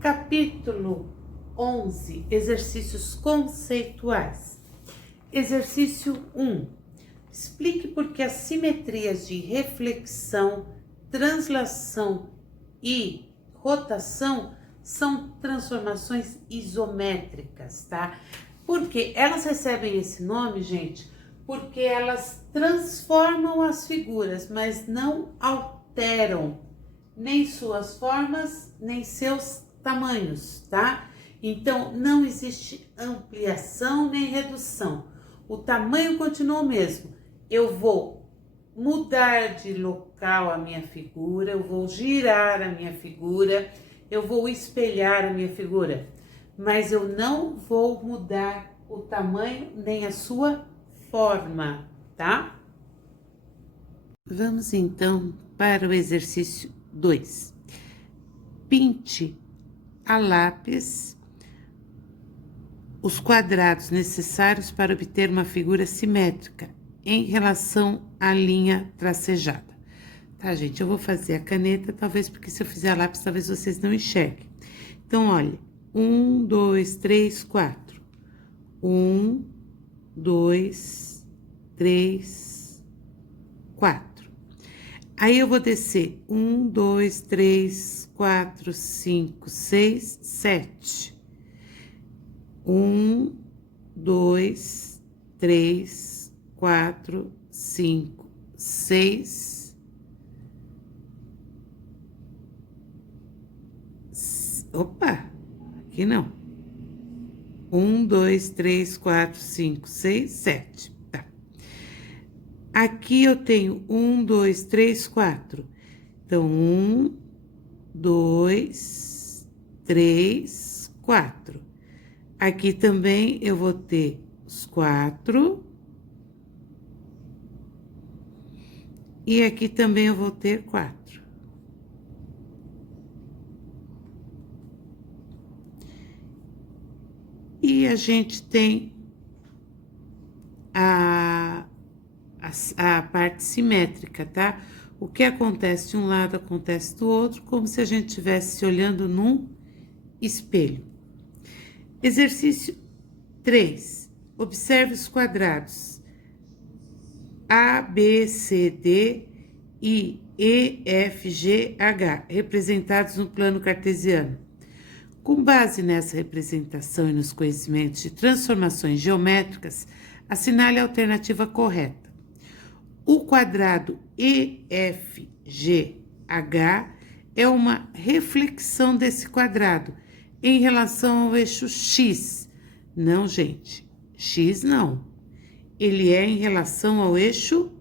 Capítulo 11, exercícios conceituais. Exercício 1. Explique por que as simetrias de reflexão, translação e rotação são transformações isométricas, tá? Porque elas recebem esse nome, gente, porque elas transformam as figuras, mas não alteram nem suas formas, nem seus tamanhos, tá? Então, não existe ampliação nem redução. O tamanho continua o mesmo. Eu vou mudar de local a minha figura, eu vou girar a minha figura, eu vou espelhar a minha figura, mas eu não vou mudar o tamanho nem a sua forma, tá? Vamos então para o exercício 2. Pinte a lápis os quadrados necessários para obter uma figura simétrica em relação à linha tracejada. Tá, gente? Eu vou fazer a caneta, talvez porque se eu fizer a lápis, talvez vocês não enxerguem. Então, olha, 1, 2, 3, 4. 1, 2, 3, 4. Aí eu vou descer 1, 2, 3, 4, 5, 6, 7. 1, 2, 3, 4, 5, 6. Opa, aqui não. 1, 2, 3, 4, 5, 6, 7. Tá. Aqui eu tenho 1, 2, 3, 4. Então, 1, 2, 3, 4. Aqui também eu vou ter os 4. E aqui também eu vou ter 4. E a gente tem a parte simétrica, tá? O que acontece de um lado acontece do outro, como se a gente estivesse olhando num espelho. Exercício 3. Observe os quadrados A, B, C, D e E, F, G, H, representados no plano cartesiano. Com base nessa representação e nos conhecimentos de transformações geométricas, assinale a alternativa correta. O quadrado EFGH é uma reflexão desse quadrado em relação ao eixo X. Não, gente, X não. Ele é em relação ao eixo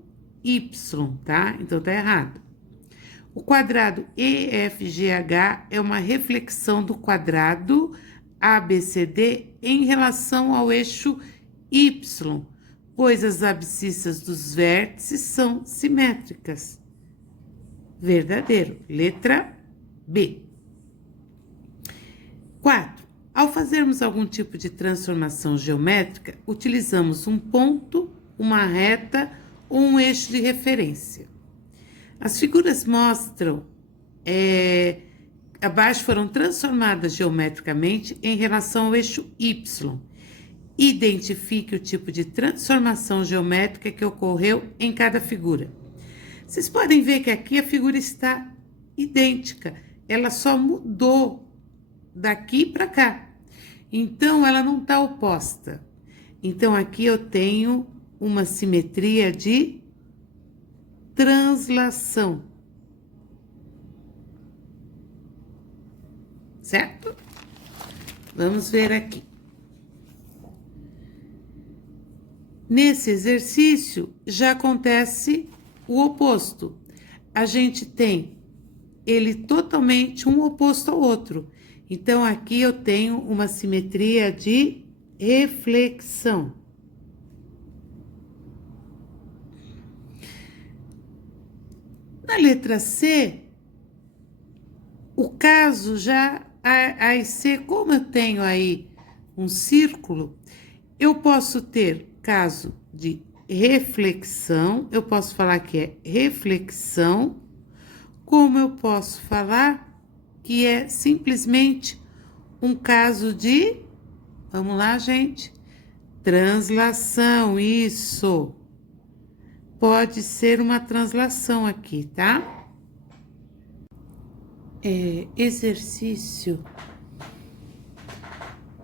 Y, tá? Então, tá errado. O quadrado EFGH é uma reflexão do quadrado ABCD em relação ao eixo Y, pois as abscissas dos vértices são simétricas. Verdadeiro. Letra B. 4. Ao fazermos algum tipo de transformação geométrica, utilizamos um ponto, uma reta ou um eixo de referência. As figuras mostram abaixo foram transformadas geometricamente em relação ao eixo Y. Identifique o tipo de transformação geométrica que ocorreu em cada figura. Vocês podem ver que aqui a figura está idêntica, ela só mudou daqui para cá. Então, ela não está oposta. Então, aqui eu tenho uma simetria de translação. Certo? Vamos ver aqui. Nesse exercício, já acontece o oposto. A gente tem ele totalmente um oposto ao outro. Então, aqui eu tenho uma simetria de reflexão. Na letra C, o caso já, a C, como eu tenho aí um círculo, eu posso ter caso de reflexão, eu posso falar que é reflexão, como eu posso falar que é simplesmente um caso de, vamos lá, gente, translação, isso. Pode ser uma translação aqui, tá? Exercício.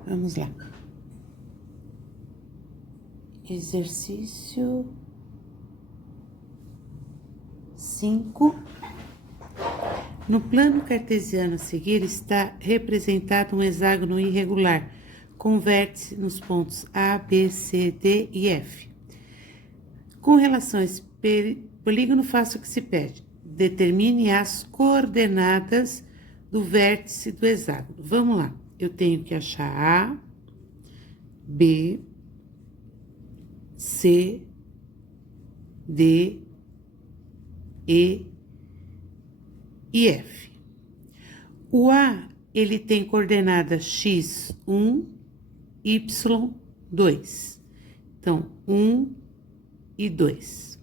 Vamos lá. Exercício 5. No plano cartesiano a seguir está representado um hexágono irregular, com vértice nos pontos A, B, C, D e F. Com relação a esse polígono, faça o que se pede. Determine as coordenadas do vértice do hexágono. Vamos lá. Eu tenho que achar A, B, C, D, E e F. O A, ele tem coordenada x1, y2. Então, 1 e 2.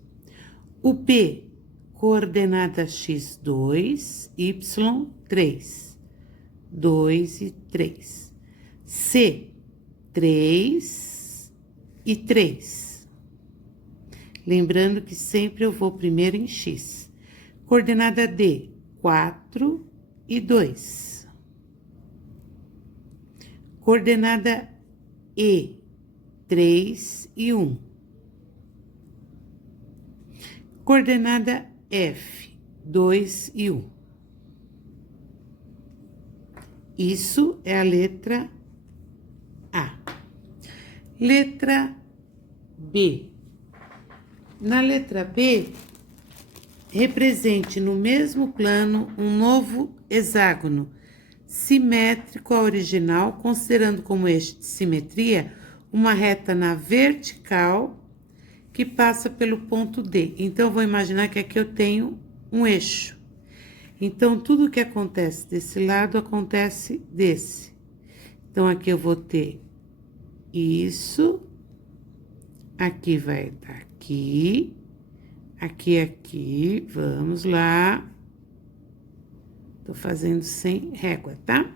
O B, coordenada x2, y3. 2 e 3. C, 3 e 3. Lembrando que sempre eu vou primeiro em x. Coordenada D, 4 e 2. Coordenada E, 3 e 1. Coordenada F, 2 e 1. Isso é a letra A. Letra B. Na letra B, represente no mesmo plano um novo hexágono, simétrico ao original, considerando como eixo de simetria uma reta na vertical que passa pelo ponto D. Então, eu vou imaginar que aqui eu tenho um eixo. Então, tudo que acontece desse lado acontece desse. Então, aqui eu vou ter isso, aqui vai estar aqui, aqui, vamos lá. Tô fazendo sem régua, tá?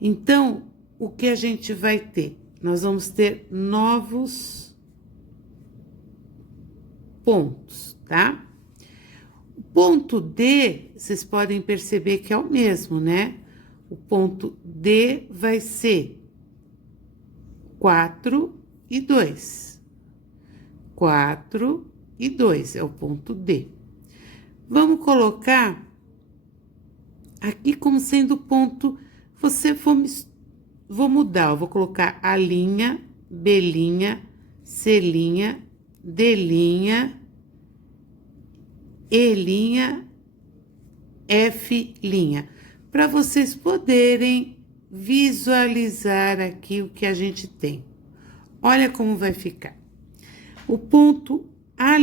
Então, o que a gente vai ter? Nós vamos ter novos pontos, tá? O ponto D, vocês podem perceber que é o mesmo, né? O ponto D vai ser 4 e 2. 4 e 2 é o ponto D. Vamos colocar aqui como sendo o ponto, vou mudar, eu vou colocar A', B', C', D', E', F', para vocês poderem visualizar aqui o que a gente tem. Olha como vai ficar. O ponto A',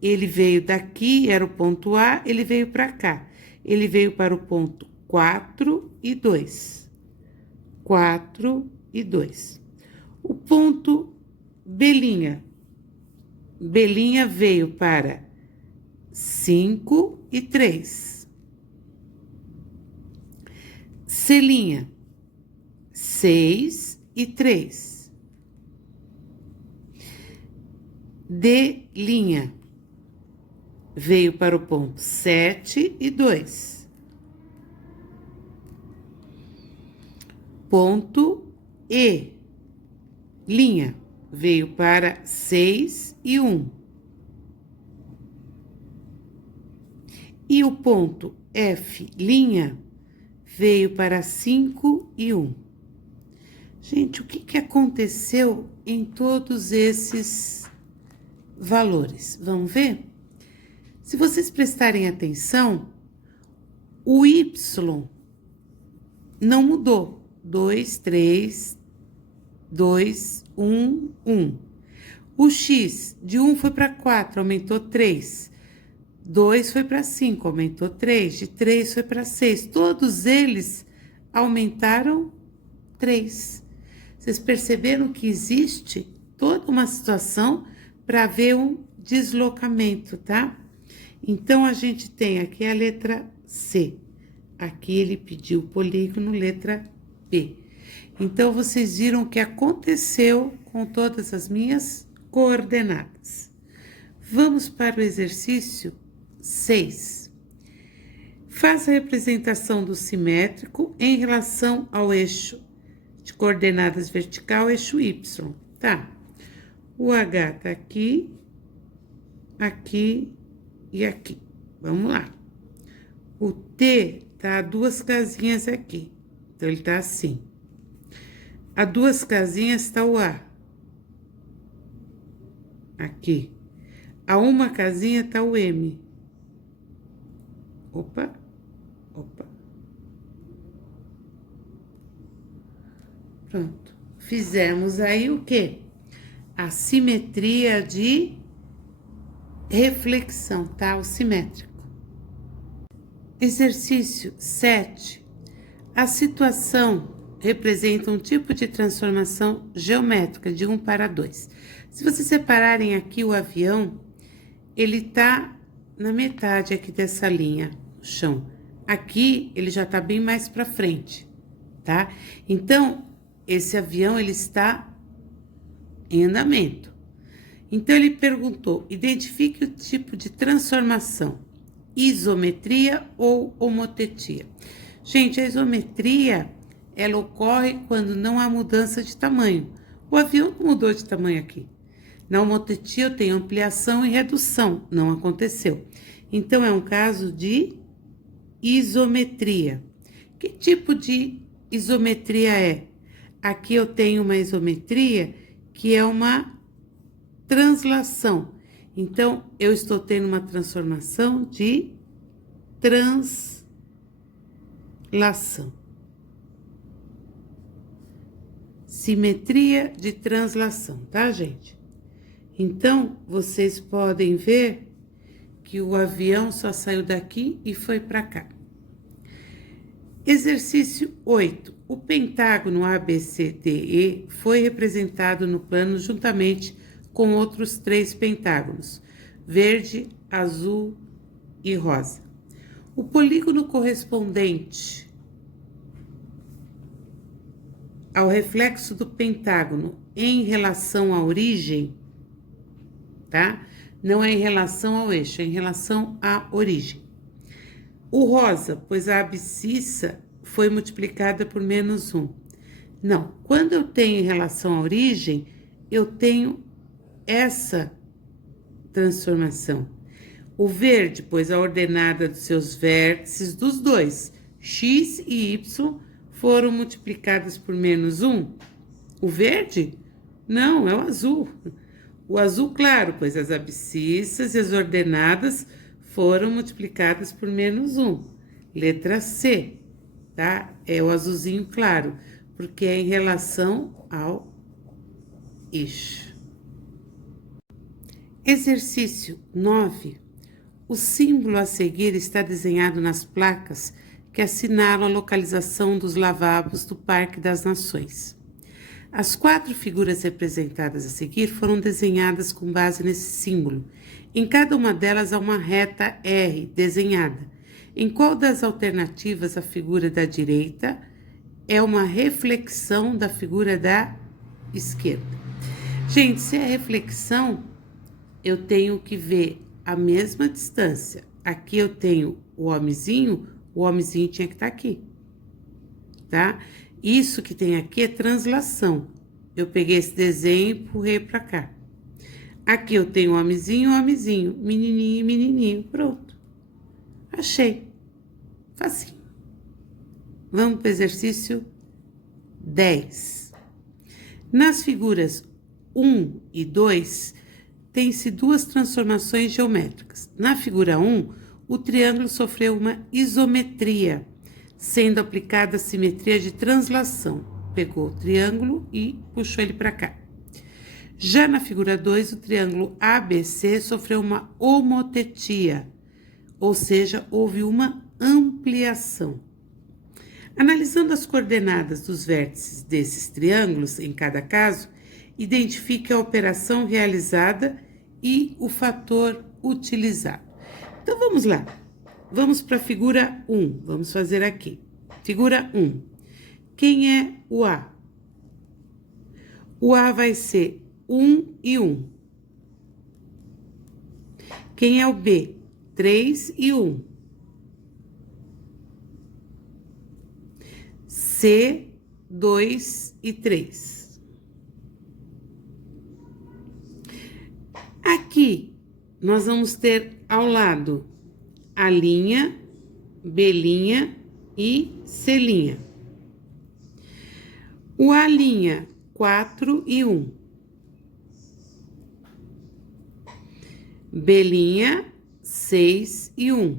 ele veio daqui, era o ponto A, ele veio para cá. Ele veio para o ponto 4 e 2. 4 e 2. O ponto B'. B' veio para 5 e 3. C', 6 e 3. D' veio para o ponto 7 e 2. Ponto E', veio para 6 e 1. E o ponto F' veio para 5 e 1. Gente, o que aconteceu em todos esses valores? Vamos ver? Se vocês prestarem atenção, o Y não mudou. 2, 3, 2, 1, 1. O X de 1 foi para 4, aumentou 3. 2 foi para 5, aumentou 3. De 3 foi para 6. Todos eles aumentaram 3. Vocês perceberam que existe toda uma situação para ver um deslocamento, tá? Então, a gente tem aqui a letra C. Aqui ele pediu o polígono letra B. Então, vocês viram o que aconteceu com todas as minhas coordenadas. Vamos para o exercício 6. Faça a representação do simétrico em relação ao eixo de coordenadas vertical, eixo Y, tá? O H tá aqui, aqui e aqui. Vamos lá. O T tá a 2 casinhas aqui, então ele tá assim. A 2 casinhas tá o A. Aqui. A 1 casinha tá o M. Opa. Pronto. Fizemos aí o quê? A simetria de reflexão, tá? O simétrico. Exercício 7. A situação representa um tipo de transformação geométrica de 1 para 2. Se vocês separarem aqui o avião, ele tá na metade aqui dessa linha, no chão. Aqui, ele já tá bem mais para frente, tá? Então, esse avião, ele está em andamento. Então, ele perguntou, identifique o tipo de transformação, isometria ou homotetia. Gente, a isometria, ela ocorre quando não há mudança de tamanho. O avião não mudou de tamanho aqui. Na homotetia, eu tenho ampliação e redução, não aconteceu. Então, é um caso de isometria. Que tipo de isometria é? Aqui eu tenho uma isometria que é uma translação. Então, eu estou tendo uma transformação de translação. Simetria de translação, tá, gente? Então, vocês podem ver que o avião só saiu daqui e foi para cá. Exercício 8. O pentágono ABCDE foi representado no plano juntamente com outros 3 pentágonos, verde, azul e rosa. O polígono correspondente ao reflexo do pentágono em relação à origem, tá? Não é em relação ao eixo, é em relação à origem. O rosa, pois a abscissa foi multiplicada por -1. Não, quando eu tenho em relação à origem, eu tenho essa transformação. O verde, pois a ordenada dos seus vértices dos dois, x e y, foram multiplicadas por -1. O verde? Não, é o azul. O azul claro, pois as abscissas e as ordenadas foram multiplicadas por -1. Letra C, tá? É o azulzinho claro, porque é em relação ao eixo. Exercício 9. O símbolo a seguir está desenhado nas placas que assinalam a localização dos lavabos do Parque das Nações. As 4 figuras representadas a seguir foram desenhadas com base nesse símbolo. Em cada uma delas há uma reta R desenhada. Em qual das alternativas a figura da direita é uma reflexão da figura da esquerda? Gente, se é reflexão, eu tenho que ver a mesma distância. Aqui eu tenho o homenzinho tinha que estar aqui, tá? Isso que tem aqui é translação. Eu peguei esse desenho e empurrei para cá. Aqui eu tenho o homenzinho, menininho, menininho, pronto. Achei. Facinho. Vamos para o exercício 10. Nas figuras 1 e 2, tem-se 2 transformações geométricas. Na figura 1, o triângulo sofreu uma isometria, sendo aplicada a simetria de translação. Pegou o triângulo e puxou ele para cá. Já na figura 2, o triângulo ABC sofreu uma homotetia, ou seja, houve uma ampliação. Analisando as coordenadas dos vértices desses triângulos, em cada caso, identifique a operação realizada e o fator utilizado. Então, vamos lá. vamos para a figura 1. Vamos fazer aqui. Figura 1. Quem é o A? O A vai ser 1 e 1. Quem é o B? 3 e 1. C, 2 e 3. Aqui, nós vamos ter ao lado a linha, B' e C'. O A', 4 e 1. B', 6 e 1.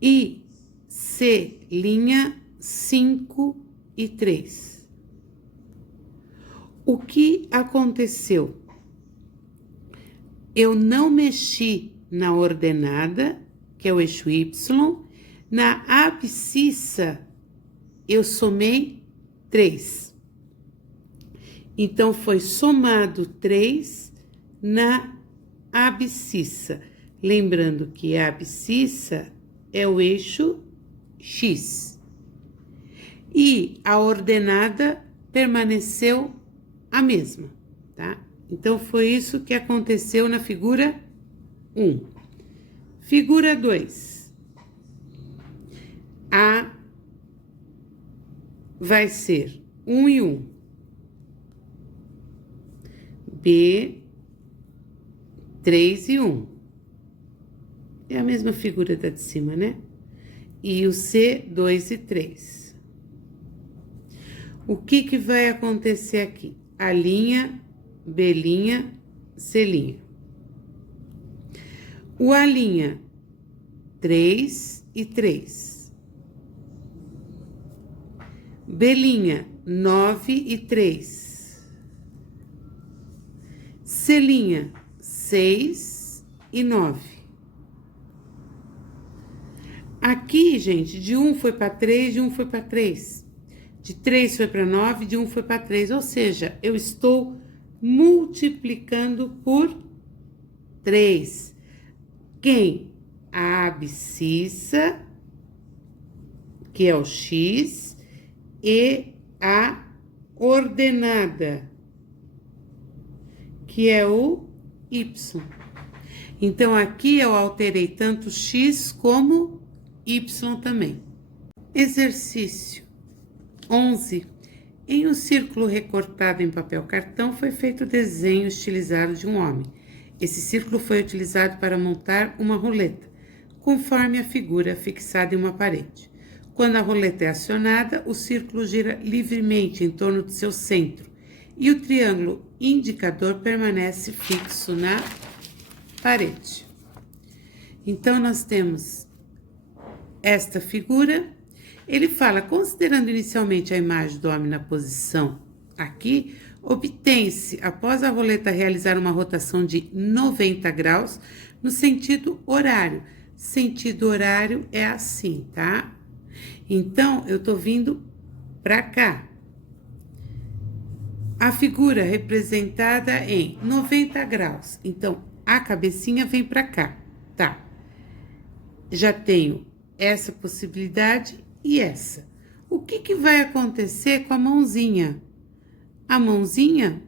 E C', 5 e 3. O que aconteceu? Eu não mexi na ordenada, que é o eixo Y, na abscissa eu somei 3. Então, foi somado 3 na abscissa. Lembrando que a abscissa é o eixo X. E a ordenada permaneceu a mesma, tá? Então, foi isso que aconteceu na figura 1. Figura 2. A vai ser 1 e 1. B, 3 e 1. É a mesma figura da de cima, né? E o C, 2 e 3. O que vai acontecer aqui? A linha, B', C'. O A', 3 e 3. B', 9 e 3. C', 6 e 9. Aqui, gente, de 1 foi para 3, de 1 foi para 3. De 3 foi para 9, de 1 foi para 3. Ou seja, eu estou multiplicando por 3. Quem? A abscissa, que é o X, e a ordenada, que é o Y. Então, aqui eu alterei tanto X como Y também. Exercício 11. Em um círculo recortado em papel cartão, foi feito o desenho estilizado de um homem. Esse círculo foi utilizado para montar uma roleta, conforme a figura fixada em uma parede. Quando a roleta é acionada, o círculo gira livremente em torno de seu centro e o triângulo indicador permanece fixo na parede. Então, nós temos esta figura. Ele fala, considerando inicialmente a imagem do homem na posição aqui, obtém-se, após a roleta realizar uma rotação de 90 graus, no sentido horário. Sentido horário é assim, tá? Então, eu tô vindo pra cá. A figura representada em 90 graus. Então, a cabecinha vem pra cá, tá? Já tenho essa possibilidade e essa. O que vai acontecer com a mãozinha? A mãozinha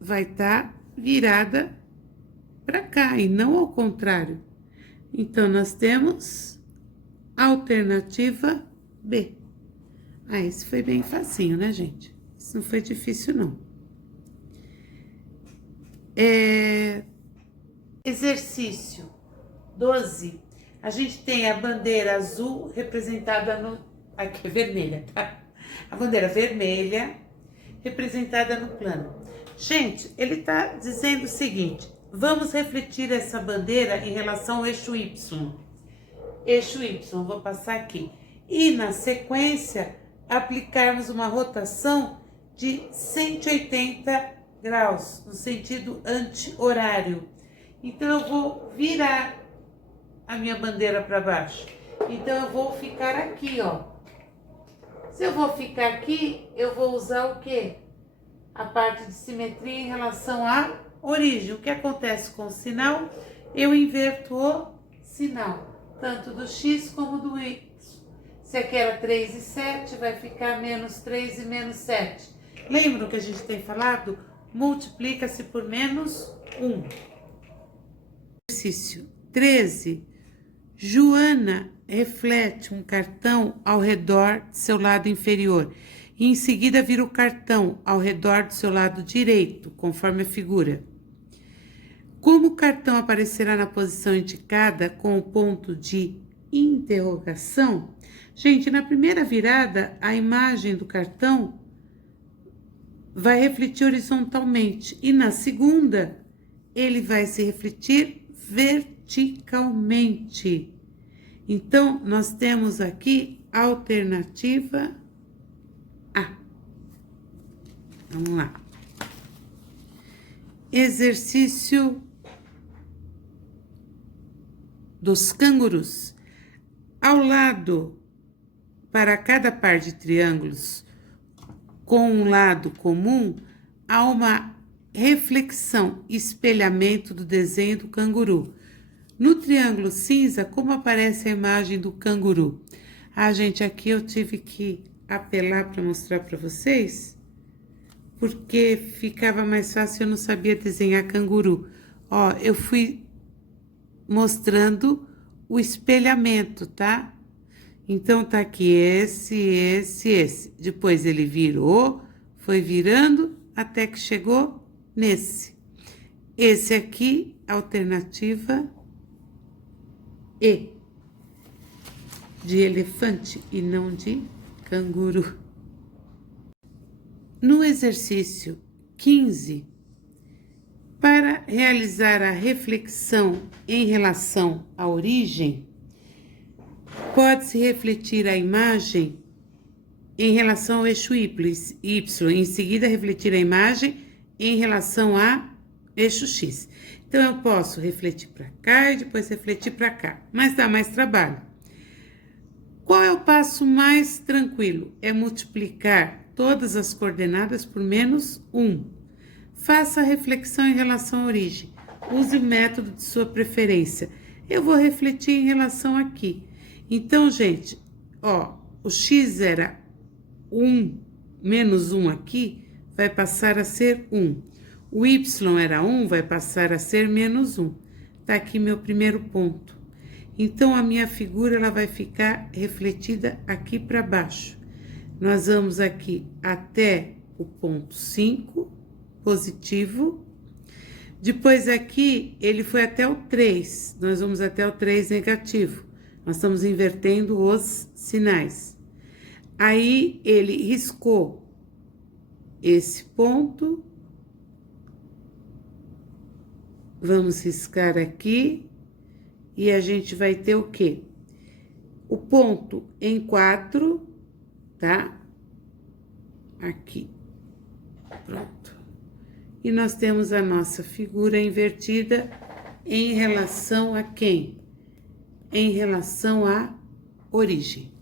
vai estar virada para cá e não ao contrário. Então, nós temos a alternativa B. Ah, esse foi bem facinho, né, gente? Isso não foi difícil, não. Exercício 12. A gente tem a bandeira azul representada no... Aqui é vermelha, tá? A bandeira vermelha representada no plano. Gente, ele tá dizendo o seguinte, vamos refletir essa bandeira em relação ao eixo Y. Eixo Y, vou passar aqui. E, na sequência, aplicarmos uma rotação de 180 graus, no sentido anti-horário. Então, eu vou virar a minha bandeira para baixo. Então, eu vou ficar aqui, ó. Se eu vou ficar aqui, eu vou usar o quê? A parte de simetria em relação à origem. O que acontece com o sinal? eu inverto o sinal, tanto do x como do y. Se aqui era 3 e 7, vai ficar menos 3 e menos 7. Lembram que a gente tem falado? Multiplica-se por menos 1. Exercício 13. Joana reflete um cartão ao redor de seu lado inferior e em seguida vira o cartão ao redor do seu lado direito, conforme a figura. Como o cartão aparecerá na posição indicada com o ponto de interrogação? Gente, na primeira virada, a imagem do cartão vai refletir horizontalmente e na segunda, ele vai se refletir verticalmente. Então, nós temos aqui a alternativa A. Vamos lá. Exercício dos cangurus. Ao lado, para cada par de triângulos com um lado comum, há uma reflexão, espelhamento do desenho do canguru. No triângulo cinza, como aparece a imagem do canguru? Gente, aqui eu tive que apelar para mostrar para vocês, porque ficava mais fácil, eu não sabia desenhar canguru. Eu fui mostrando o espelhamento, tá? Então, tá aqui esse. Depois ele virou, foi virando até que chegou nesse. Esse aqui, alternativa E, de elefante e não de canguru. No exercício 15, para realizar a reflexão em relação à origem, pode-se refletir a imagem em relação ao eixo Y, em seguida refletir a imagem em relação ao eixo X. Então, eu posso refletir para cá e depois refletir para cá, mas dá mais trabalho. Qual é o passo mais tranquilo? É multiplicar todas as coordenadas por menos 1. Faça a reflexão em relação à origem. Use o método de sua preferência. Eu vou refletir em relação aqui. Então, gente, o x era 1, menos 1 aqui, vai passar a ser 1. O y era 1, vai passar a ser menos 1. Tá aqui meu primeiro ponto. Então, a minha figura ela vai ficar refletida aqui para baixo. Nós vamos aqui até o ponto 5, positivo. Depois aqui, ele foi até o 3. Nós vamos até o 3 negativo. Nós estamos invertendo os sinais. Aí, ele riscou esse ponto. Vamos riscar aqui. E a gente vai ter o quê? O ponto em 4, tá? Aqui. Pronto. E nós temos a nossa figura invertida em relação a quem? Em relação à origem.